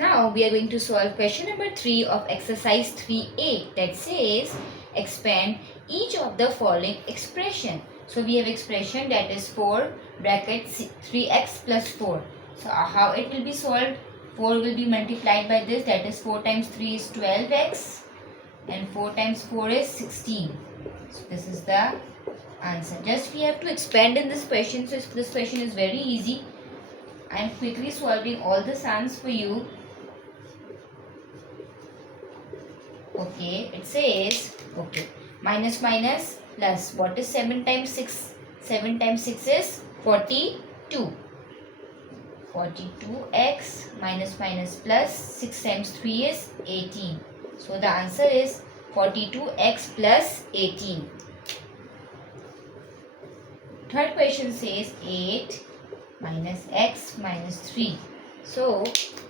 Now we are going to solve question number 3 of exercise 3A that says expand each of the following expression. So we have expression that is 4 bracket 3x plus 4. So how it will be solved? 4 will be multiplied by this, that is 4 times 3 is 12x and 4 times 4 is 16. So this is the answer. Just we have to expand in this question. So this question is very easy. I am quickly solving all the sums for you. Okay, it says, okay, minus minus plus. What is 7 times 6? 7 times 6 is 42. 42x minus minus plus 6 times 3 is 18. So the answer is 42x plus 18. Third question says 8 minus x minus 3. So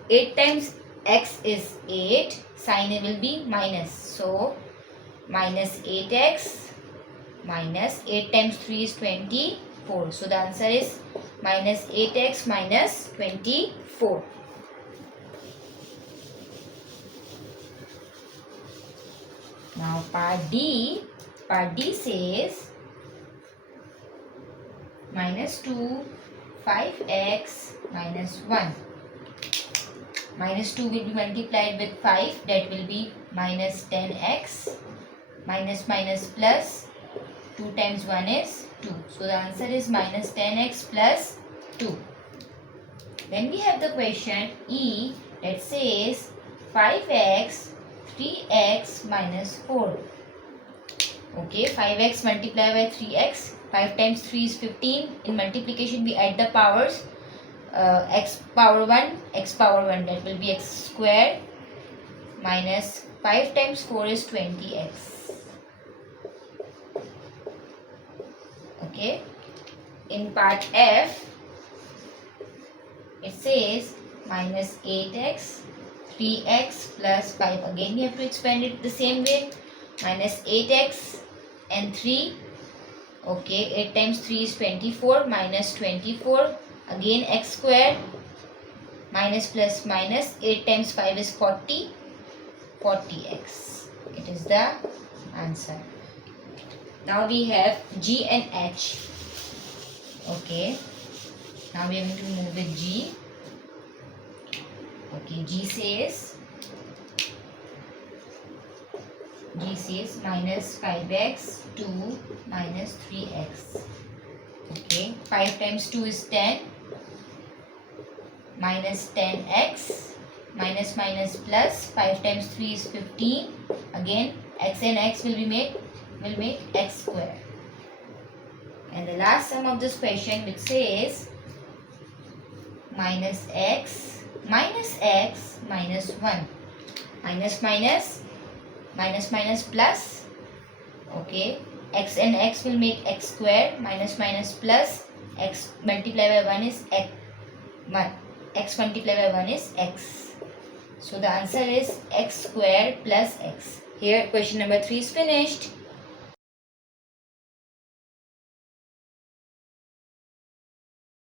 8 times x is 8, sign it will be minus. So minus 8x minus 8 times 3 is 24. So the answer is minus 8x minus 24. Now part D says minus 2 5x minus 1. Minus 2 will be multiplied with 5, that will be minus 10x minus minus plus 2 times 1 is 2. So the answer is minus 10x plus 2. Then we have the question E that says 5x 3x minus 4. Okay, 5x multiplied by 3x. 5 times 3 is 15. In multiplication we add the powers. X power 1, that will be x squared minus 5 times 4 is 20x. Okay. In part F, it says minus 8x, 3x plus 5. Again, we have to expand it the same way. Minus 8x and 3. Okay, 8 times 3 is 24, minus 24. Again, x squared minus plus minus 8 times 5 is 40, 40x. It is the answer. Now we have G and H. Okay. Now we are going to move with G. Okay, G says minus 5x, 2 minus 3x. Okay, 5 times 2 is 10. Minus 10x minus minus plus 5 times 3 is 15. Again x and x will make x square. And the last sum of this question which says minus x minus 1. Minus minus plus. Okay, x and x will make x square. Minus minus plus x multiplied by 1 is x. X multiplied by 1 is x. So the answer is x squared plus x. Here question number 3 is finished.